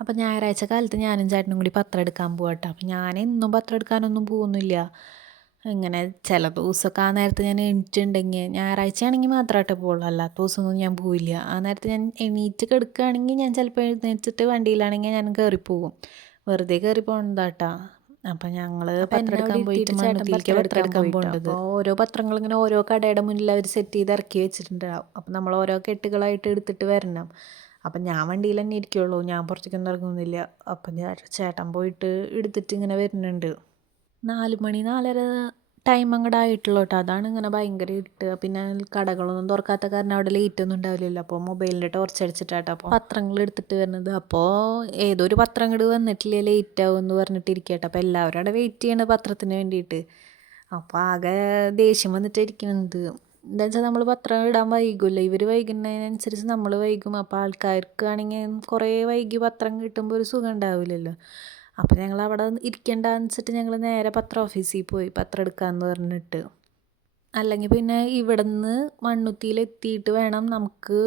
അപ്പം ഞായറാഴ്ച കാലത്ത് ഞാനും ചേട്ടനും കൂടി പത്രം എടുക്കാൻ പോവാട്ടോ. അപ്പം ഞാനെന്നും പത്രം എടുക്കാനൊന്നും പോകുന്നില്ല. ഇങ്ങനെ ചില ദിവസമൊക്കെ ആ നേരത്ത് ഞാൻ എണീറ്റിട്ടുണ്ടെങ്കിൽ ഞായറാഴ്ചയാണെങ്കിൽ മാത്രമായിട്ടേ പോകുള്ളൂ, അല്ലാത്ത ദിവസമൊന്നും ഞാൻ പോവില്ല. ആ നേരത്ത് ഞാൻ എണീറ്റ് കിടക്കുകയാണെങ്കിൽ ഞാൻ ചിലപ്പോൾ എഴുന്നേറ്റിട്ട് വണ്ടിയിലാണെങ്കിൽ ഞാൻ കയറിപ്പോകും. വെറുതെ കയറി പോകുന്നതാട്ടാ. അപ്പം ഞങ്ങൾ പത്രം എടുക്കാൻ പോയിട്ട് മണ്ണുത്തിയിലേക്ക് പത്രം എടുക്കാൻ പോകേണ്ടത്. അപ്പോൾ ഓരോ പത്രങ്ങൾ ഇങ്ങനെ ഓരോ കടയുടെ മുന്നിൽ അവർ സെറ്റ് ചെയ്ത് ഇറക്കി വെച്ചിട്ടുണ്ടാവും. അപ്പം നമ്മൾ ഓരോ കെട്ടുകളായിട്ട് എടുത്തിട്ട് വരണം. അപ്പം ഞാൻ വണ്ടിയിൽ തന്നെ ഇരിക്കുള്ളൂ, ഞാൻ പുറത്തേക്കൊന്നും ഇറങ്ങുന്നില്ല. അപ്പം ചേട്ടൻ പോയിട്ട് എടുത്തിട്ട് ഇങ്ങനെ വരുന്നുണ്ട്. 4 മണി 4:30 ടൈം അങ്ങോട്ട് ആയിട്ടുള്ളൂ കേട്ടോ. അതാണ് ഇങ്ങനെ ഭയങ്കര ഇരുട്ട്. പിന്നെ കടകളൊന്നും തുറക്കാത്ത കാരണം അവിടെ ലേറ്റ് ഒന്നും ഉണ്ടാവില്ലല്ലോ. അപ്പോൾ മൊബൈലിൻ്റെ ടോർച്ച് അടിച്ചിട്ടാട്ടോ അപ്പോൾ പത്രങ്ങൾ എടുത്തിട്ട് വരുന്നത്. അപ്പോൾ ഏതൊരു പത്രം ഇങ്ങോട്ട് വന്നിട്ടില്ല, ലേറ്റ് ആവും എന്ന് പറഞ്ഞിട്ട് ഇരിക്കട്ടെ. അപ്പോൾ എല്ലാവരും അവിടെ വെയിറ്റ് ചെയ്യണ പത്രത്തിന് വേണ്ടിയിട്ട്. അപ്പോൾ ആകെ ദേഷ്യം വന്നിട്ടിരിക്കുന്നത്. എന്താ വെച്ചാൽ നമ്മൾ പത്രം ഇടാൻ വൈകുമല്ലോ, ഇവർ വൈകുന്നതിനനുസരിച്ച് നമ്മൾ വൈകും. അപ്പോൾ ആൾക്കാർക്കാണെങ്കിൽ കുറേ വൈകി പത്രം കിട്ടുമ്പോൾ ഒരു സുഖം ഉണ്ടാവില്ലല്ലോ. അപ്പോൾ ഞങ്ങൾ അവിടെ ഇരിക്കേണ്ടെന്ന് വെച്ചിട്ട് ഞങ്ങൾ നേരെ പത്ര ഓഫീസിൽ പോയി പത്രം എടുക്കാമെന്ന് പറഞ്ഞിട്ട്. അല്ലെങ്കിൽ പിന്നെ ഇവിടെ നിന്ന് മണ്ണുത്തിയിലെത്തിയിട്ട് വേണം നമുക്ക്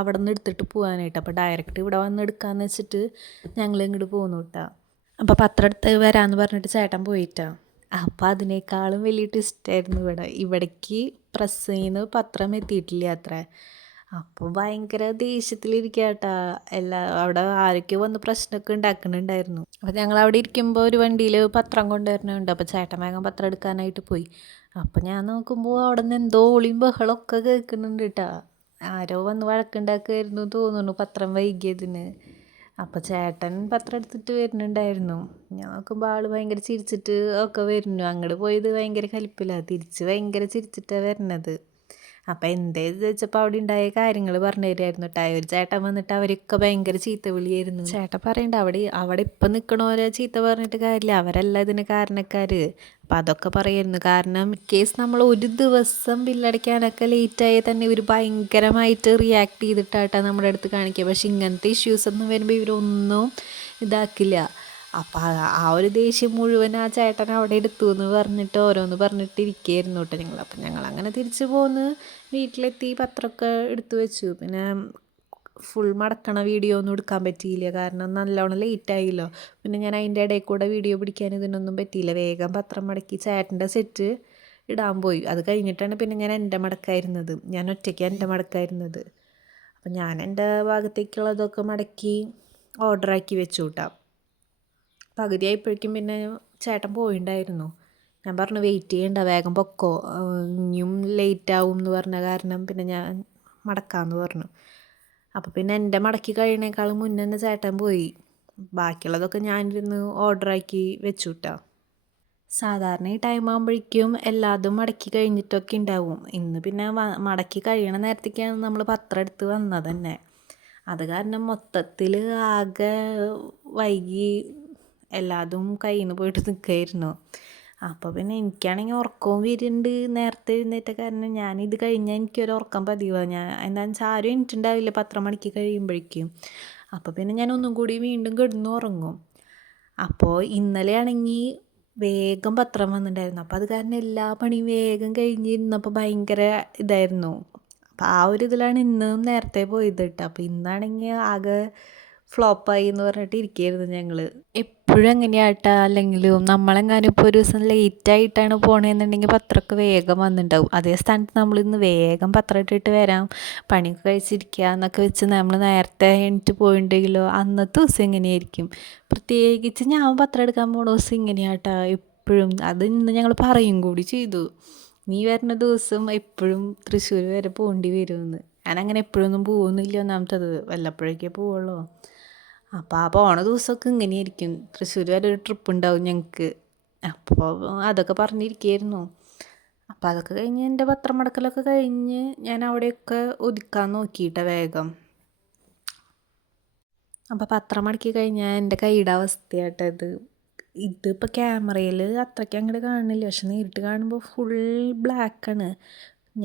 അവിടെ നിന്ന് എടുത്തിട്ട് പോകാനായിട്ട്. അപ്പോൾ ഡയറക്റ്റ് ഇവിടെ വന്ന് എടുക്കാമെന്ന് വെച്ചിട്ട് ഞങ്ങൾ ഇങ്ങോട്ട് പോന്നു കേട്ടോ. അപ്പോൾ പത്രം എടുത്ത് വരാമെന്ന് പറഞ്ഞിട്ട് ചേട്ടൻ പോയിട്ടാ. അപ്പോൾ അതിനേക്കാളും വലിയ ട്വിസ്റ്റായിരുന്നു ഇവിടേക്ക് പ്രസ്സിൽ നിന്ന് പത്രം എത്തിയിട്ടില്ല അത്ര. അപ്പോൾ ഭയങ്കര ദേഷ്യത്തിലിരിക്കുക കേട്ടാ. അവിടെ ആരൊക്കെയോ വന്ന് പ്രശ്നമൊക്കെ ഉണ്ടാക്കുന്നുണ്ടായിരുന്നു. അപ്പോൾ ഞങ്ങൾ അവിടെ ഇരിക്കുമ്പോൾ ഒരു വണ്ടിയിൽ പത്രം കൊണ്ടുവരുന്നുണ്ട്. അപ്പോൾ ചേട്ടൻ വേഗം പത്രം എടുക്കാനായിട്ട് പോയി. അപ്പോൾ ഞാൻ നോക്കുമ്പോൾ അവിടെ നിന്ന് എന്തോ ഒളിയും ബഹളമൊക്കെ കേൾക്കുന്നുണ്ട് കേട്ടോ. ആരോ വന്ന് വഴക്കുണ്ടാക്കുമായിരുന്നു തോന്നുന്നു പത്രം വൈകിയതിന്. അപ്പോൾ ചേട്ടൻ പത്രം എടുത്തിട്ട് വരുന്നുണ്ടായിരുന്നു. ഞാൻ നോക്കുമ്പോൾ ആൾ ഭയങ്കര ചിരിച്ചിട്ട് ഒക്കെ വരുന്നു. അങ്ങോട്ട് പോയത് ഭയങ്കര കലിപ്പിലാണ്, തിരിച്ച് ഭയങ്കര ചിരിച്ചിട്ടാണ് വരുന്നത്. അപ്പം എന്തേന്ന് ചോദിച്ചപ്പോൾ അവിടെ ഉണ്ടായ കാര്യങ്ങൾ പറഞ്ഞു തരുമായിരുന്നു കേട്ടോ. ഒരു ചേട്ടൻ വന്നിട്ട് അവരൊക്കെ ഭയങ്കര ചീത്ത വിളിയായിരുന്നു. ചേട്ടൻ പറയണ്ട, അവിടെ ഇപ്പം നിൽക്കണോരെ ചീത്ത പറഞ്ഞിട്ട് കാര്യമില്ല, അവരല്ല ഇതിന് കാരണക്കാർ. അപ്പം അതൊക്കെ പറയായിരുന്നു. കാരണം കേസ് നമ്മൾ ഒരു ദിവസം ബില്ലടയ്ക്കാനൊക്കെ ലേറ്റായാൽ തന്നെ ഇവർ ഭയങ്കരമായിട്ട് റിയാക്ട് ചെയ്തിട്ടാണ് നമ്മുടെ അടുത്ത് കാണിക്കുക. പക്ഷെ ഇങ്ങനത്തെ ഇഷ്യൂസൊന്നും വരുമ്പോൾ ഇവരൊന്നും ഇതാക്കില്ല. അപ്പം ആ ഒരു ദേഷ്യം മുഴുവൻ ആ ചേട്ടൻ അവിടെ എടുത്തു എന്ന് പറഞ്ഞിട്ട് ഓരോന്ന് പറഞ്ഞിട്ട് ഇരിക്കുകയായിരുന്നു കേട്ടോ ഞങ്ങൾ. അപ്പം ഞങ്ങളങ്ങനെ തിരിച്ച് പോന്ന് വീട്ടിലെത്തി പത്രമൊക്കെ എടുത്തു വെച്ചു. പിന്നെ ഫുൾ മടക്കണ വീഡിയോ ഒന്നും എടുക്കാൻ പറ്റിയില്ല, കാരണം നല്ലോണം ലേറ്റായില്ലോ. പിന്നെ ഞാൻ അതിൻ്റെ ഇടയിൽ കൂടെ വീഡിയോ പിടിക്കാൻ ഇതിനൊന്നും പറ്റിയില്ല. വേഗം പത്രം മടക്കി ചേട്ടൻ്റെ സെറ്റ് ഇടാൻ പോയി. അത് കഴിഞ്ഞിട്ടാണ് പിന്നെ ഞാൻ എൻ്റെ മടക്കായിരുന്നത്. ഞാൻ ഒറ്റയ്ക്ക് എൻ്റെ മടക്കായിരുന്നത്. അപ്പം ഞാൻ എൻ്റെ ഭാഗത്തേക്കുള്ളതൊക്കെ മടക്കി ഓർഡറാക്കി വെച്ചു കൂട്ടാം. പകുതിയായപ്പോഴേക്കും പിന്നെ ചേട്ടൻ പോയിണ്ടായിരുന്നു. ഞാൻ പറഞ്ഞു വെയിറ്റ് ചെയ്യണ്ട, വേഗം പൊക്കോ, ഇനിയും ലേറ്റ് ആവും എന്ന് പറഞ്ഞ കാരണം പിന്നെ ഞാൻ മടക്കാമെന്ന് പറഞ്ഞു. അപ്പോൾ പിന്നെ എൻ്റെ മടക്കി കഴിയണേക്കാളും മുന്നേ തന്നെ ചേട്ടൻ പോയി. ബാക്കിയുള്ളതൊക്കെ ഞാനിരുന്ന് ഓർഡറാക്കി വെച്ചു കേട്ടോ. സാധാരണ ഈ ടൈം ആകുമ്പോഴേക്കും എല്ലാതും മടക്കി കഴിഞ്ഞിട്ടൊക്കെ ഉണ്ടാവും. ഇന്ന് പിന്നെ മടക്കി കഴിയണ നേരത്തേക്കാണ് നമ്മൾ പത്രം എടുത്ത് വന്നത് തന്നെ. അത് കാരണം മൊത്തത്തിൽ ആകെ വൈകി എല്ലാതും കയ്യിൽ നിന്ന് പോയിട്ട് നിൽക്കുകയായിരുന്നു. അപ്പോൾ പിന്നെ എനിക്കാണെങ്കിൽ ഉറക്കവും വരുന്നുണ്ട് നേരത്തെ എഴുന്നേറ്റ കാരണം. ഞാനിത് കഴിഞ്ഞാൽ എനിക്കൊരു ഉറക്കം പതിവാണ്. എന്താണെന്ന് വെച്ചാൽ ആരും എണീറ്റുണ്ടാവില്ല പത്രം മണിക്ക് കഴിയുമ്പോഴേക്കും. അപ്പോൾ പിന്നെ ഞാൻ ഒന്നും കൂടി വീണ്ടും കിടന്ന് ഉറങ്ങും. അപ്പോൾ ഇന്നലെ ആണെങ്കിൽ വേഗം പത്രം വന്നിട്ടുണ്ടായിരുന്നു. അപ്പോൾ അത് കാരണം എല്ലാ പണിയും വേഗം കഴിഞ്ഞിരുന്നപ്പോൾ ഭയങ്കര ഇതായിരുന്നു. അപ്പോൾ ആ ഒരു ഇതിലാണ് ഇന്നും നേരത്തെ പോയത് കേട്ടോ. അപ്പോൾ ഇന്നാണെങ്കിൽ ആകെ ഫ്ലോപ്പായി എന്ന് പറഞ്ഞിട്ട് ഇരിക്കുകയായിരുന്നു ഞങ്ങൾ. എപ്പോഴും എങ്ങനെയാട്ടാ, അല്ലെങ്കിലും നമ്മളെങ്ങാനും ഇപ്പോൾ ഒരു ദിവസം ലേറ്റായിട്ടാണ് പോകണമെന്നുണ്ടെങ്കിൽ പത്രമൊക്കെ വേഗം വന്നിട്ടുണ്ടാവും. അതേ സ്ഥാനത്ത് നമ്മളിന്ന് വേഗം പത്രം ഇട്ടിട്ട് വരാം, പണിയൊക്കെ കഴിച്ചിരിക്കുക എന്നൊക്കെ വെച്ച് നമ്മൾ നേരത്തെ എണീറ്റ് പോയിട്ടുണ്ടെങ്കിലോ അന്നത്തെ ദിവസം എങ്ങനെയായിരിക്കും. പ്രത്യേകിച്ച് ഞാൻ പത്രം എടുക്കാൻ പോണ ദിവസം ഇങ്ങനെയാട്ടാ എപ്പോഴും. അത് ഇന്ന് ഞങ്ങൾ പറയും കൂടി ചെയ്തു, നീ വരുന്ന ദിവസം എപ്പോഴും തൃശ്ശൂർ വരെ പോകേണ്ടി വരുമെന്ന്. ഞാനങ്ങനെ എപ്പോഴൊന്നും പോകുന്നില്ല, ഒന്നാമത്തത് വല്ലപ്പോഴേക്കേ പോവുള്ളൂ. അപ്പോൾ ആ പോണ ദിവസമൊക്കെ ഇങ്ങനെയായിരിക്കും. തൃശ്ശൂർ വരെ ഒരു ട്രിപ്പ് ഉണ്ടാവും ഞങ്ങൾക്ക്. അപ്പോൾ അതൊക്കെ പറഞ്ഞിരിക്കുകയായിരുന്നു. അപ്പോൾ അതൊക്കെ കഴിഞ്ഞ് എൻ്റെ പത്രം മടക്കലൊക്കെ കഴിഞ്ഞ് ഞാൻ അവിടെയൊക്കെ ഒതുക്കാൻ നോക്കിയിട്ടാണ് വേഗം. അപ്പോൾ പത്രം മടക്കി കഴിഞ്ഞാൽ എൻ്റെ കൈയുടെ അവസ്ഥയായിട്ടത്. ഇതിപ്പോൾ ക്യാമറയിൽ അത്രയ്ക്ക് അങ്ങോട്ട് കാണുന്നില്ല, പക്ഷെ നേരിട്ട് കാണുമ്പോൾ ഫുൾ ബ്ലാക്കാണ്.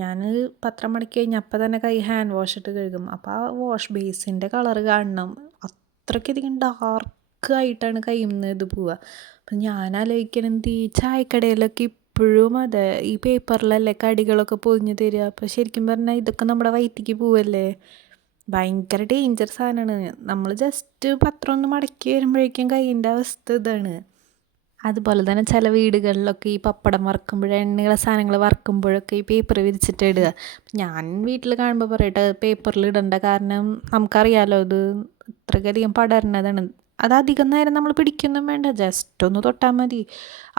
ഞാൻ പത്രം മടക്കി കഴിഞ്ഞാൽ അപ്പം തന്നെ കൈ ഹാൻഡ് വാഷ് ഇട്ട് കഴുകും. അപ്പോൾ ആ വാഷ് ബേസിൻ്റെ കളറ് കാണണം, അത്രയ്ക്കധികം ഡാർക്ക് ആയിട്ടാണ് കയ്യിൽ നിന്ന് ഇത് പോവുക. അപ്പം ഞാൻ ആലോചിക്കണത് ഈ ചായക്കടയിലൊക്കെ ഇപ്പോഴും അതെ ഈ പേപ്പറിലല്ലേ കടികളൊക്കെ പൊതിഞ്ഞ് തരിക. അപ്പോൾ ശരിക്കും പറഞ്ഞാൽ ഇതൊക്കെ നമ്മുടെ വയറ്റിലേക്ക് പോവല്ലേ. ഭയങ്കര ഡേഞ്ചർ സാധനമാണ്. നമ്മൾ ജസ്റ്റ് പത്രം ഒന്ന് മടക്കി വരുമ്പോഴേക്കും കയ്യിൻ്റെ അവസ്ഥ ഇതാണ്. അതുപോലെ തന്നെ ചില വീടുകളിലൊക്കെ ഈ പപ്പടം വറുക്കുമ്പോൾ എണ്ണയുള്ള സാധനങ്ങൾ വറുക്കുമ്പോഴൊക്കെ ഈ പേപ്പർ വിരിച്ചിട്ട് ഇടുക. ഞാൻ വീട്ടിൽ കാണുമ്പോൾ പറയട്ടെ പേപ്പറിൽ ഇടണ്ട, കാരണം നമുക്കറിയാലോ ഇത് ഇത്രയ്ക്കധികം പടരുന്നതാണ്. അത് അധികം നേരം നമ്മൾ പിടിക്കൊന്നും വേണ്ട, ജസ്റ്റ് ഒന്ന് തൊട്ടാൽ മതി,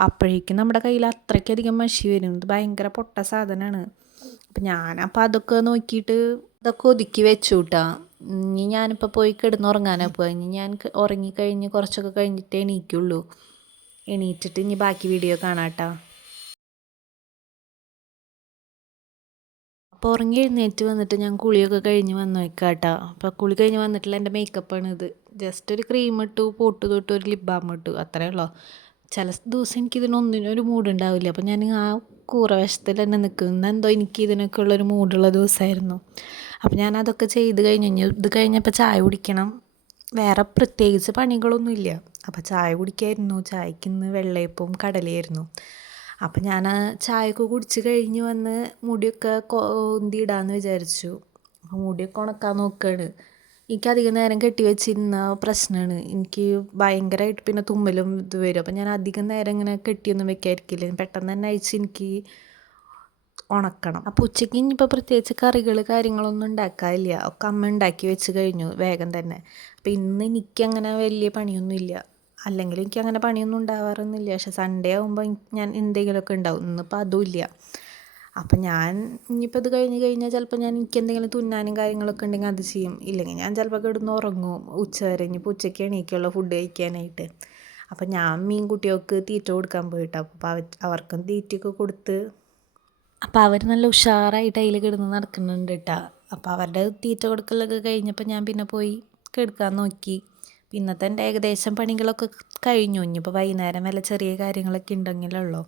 അപ്പോഴേക്കും നമ്മുടെ കയ്യിൽ അത്രയ്ക്കധികം മഷി വരും. ഇത് ഭയങ്കര പൊട്ട സാധനമാണ്. അപ്പം അതൊക്കെ നോക്കിയിട്ട് ഇതൊക്കെ ഒതുക്കി വെച്ചു കൂട്ടാ. ഇനി ഞാനിപ്പോൾ പോയി കിടന്നുറങ്ങാനാണ് പോവുക. ഇനി ഞാൻ ഉറങ്ങിക്കഴിഞ്ഞ് കുറച്ചൊക്കെ കഴിഞ്ഞിട്ടേ എണീക്കുള്ളൂ. എണീറ്റിട്ട് ഇനി ബാക്കി വീഡിയോ കാണാം കേട്ടോ. അപ്പോൾ ഉറങ്ങി എഴുന്നേറ്റ് വന്നിട്ട് ഞാൻ കുളിയൊക്കെ കഴിഞ്ഞ് വന്ന് വയ്ക്കാം കേട്ടോ. അപ്പോൾ കുളി കഴിഞ്ഞ് വന്നിട്ടുള്ള എൻ്റെ മേക്കപ്പാണിത്. ജസ്റ്റ് ഒരു ക്രീം ഇട്ടു, പൊട്ട് തൊട്ട്, ഒരു ലിപ് ബാം ഇട്ടു, അത്രയേ ഉള്ളൂ. ചില ദിവസം എനിക്കിതിനൊന്നിനും ഒരു മൂഡ് ഉണ്ടാവില്ല. അപ്പോൾ ഞാൻ ആ കൂറവശത്തിൽ തന്നെ നിൽക്കും. ഇന്നെന്തോ എനിക്ക് ഇതിനൊക്കെ ഉള്ളൊരു മൂഡുള്ള ദിവസമായിരുന്നു. അപ്പോൾ ഞാൻ അതൊക്കെ ചെയ്ത് കഴിഞ്ഞു. ഇത് കഴിഞ്ഞപ്പോൾ ചായ കുടിക്കണം. വേറെ പ്രത്യേകിച്ച് പണികളൊന്നുമില്ല. അപ്പോൾ ചായ കുടിക്കായിരുന്നു. ചായക്ക് ഇന്ന് വെള്ളയപ്പവും കടലയായിരുന്നു. അപ്പം ഞാൻ ചായയൊക്കെ കുടിച്ച് കഴിഞ്ഞ് വന്ന് മുടിയൊക്കെ കൊന്തിയിടാമെന്ന് വിചാരിച്ചു. അപ്പോൾ മുടിയൊക്കെ ഉണക്കാൻ നോക്കുകയാണ്. എനിക്കധികം നേരം കെട്ടി വെച്ചിരുന്ന പ്രശ്നമാണ്. എനിക്ക് ഭയങ്കരമായിട്ട് പിന്നെ തുമ്മലും ഇത് വരും. അപ്പം ഞാൻ അധികം നേരം ഇങ്ങനെ കെട്ടിയൊന്നും വെക്കാതിരിക്കില്ല. പെട്ടെന്ന് തന്നെ അയച്ച് എനിക്ക് ഉണക്കണം. അപ്പോൾ ഉച്ചയ്ക്ക് ഇനിയിപ്പോൾ പ്രത്യേകിച്ച് കറികൾ കാര്യങ്ങളൊന്നും ഉണ്ടാക്കാനില്ല. ഒക്കെ അമ്മ ഉണ്ടാക്കി വെച്ച് കഴിഞ്ഞു വേഗം തന്നെ. അപ്പോൾ ഇന്ന് എനിക്കങ്ങനെ വലിയ പണിയൊന്നുമില്ല. അല്ലെങ്കിൽ എനിക്കങ്ങനെ പണിയൊന്നും ഉണ്ടാവാറൊന്നുമില്ല. പക്ഷെ സൺഡേ ആകുമ്പോൾ ഞാൻ എന്തെങ്കിലുമൊക്കെ ഉണ്ടാവും. ഇന്നിപ്പോൾ അതുമില്ല. അപ്പം ഞാൻ ഇനിയിപ്പോൾ ഇത് കഴിഞ്ഞ് കഴിഞ്ഞാൽ ചിലപ്പോൾ എനിക്ക് എന്തെങ്കിലും തുന്നാനും കാര്യങ്ങളൊക്കെ ഉണ്ടെങ്കിൽ അത് ചെയ്യും. ഇല്ലെങ്കിൽ ഞാൻ ചിലപ്പോൾ കിടന്ന് ഉറങ്ങും ഉച്ചവരെ. ഇനിയിപ്പോൾ ഉച്ചയ്ക്ക് എണീക്കുള്ള ഫുഡ് കഴിക്കാനായിട്ട്. അപ്പം ഞാൻ മീൻകുട്ടികൾക്ക് തീറ്റ കൊടുക്കാൻ പോയിട്ടോ. അപ്പോൾ അവർക്കും തീറ്റയൊക്കെ കൊടുത്ത് അപ്പോൾ അവർ നല്ല ഉഷാറായിട്ട് അതിൽ കിടന്ന് നടക്കുന്നുണ്ട് കേട്ടോ. അപ്പോൾ അവരുടെ തീറ്റ കൊടുക്കലൊക്കെ കഴിഞ്ഞപ്പോൾ ഞാൻ പിന്നെ പോയി കിടക്കാൻ നോക്കി. ഇന്നത്തെ എൻ്റെ ഏകദേശം പണികളൊക്കെ കഴിഞ്ഞു. ഇനിയിപ്പോൾ വൈകുന്നേരം വല്ല ചെറിയ കാര്യങ്ങളൊക്കെ ഉണ്ടെങ്കിലുള്ളൂ.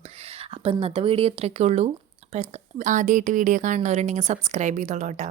അപ്പോൾ ഇന്നത്തെ വീഡിയോ ഇത്രയൊക്കെ ഉള്ളൂ. അപ്പോൾ ആദ്യമായിട്ട് വീഡിയോ കാണുന്നവരുണ്ടെങ്കിൽ സബ്സ്ക്രൈബ് ചെയ്തോളൂ കേട്ടോ.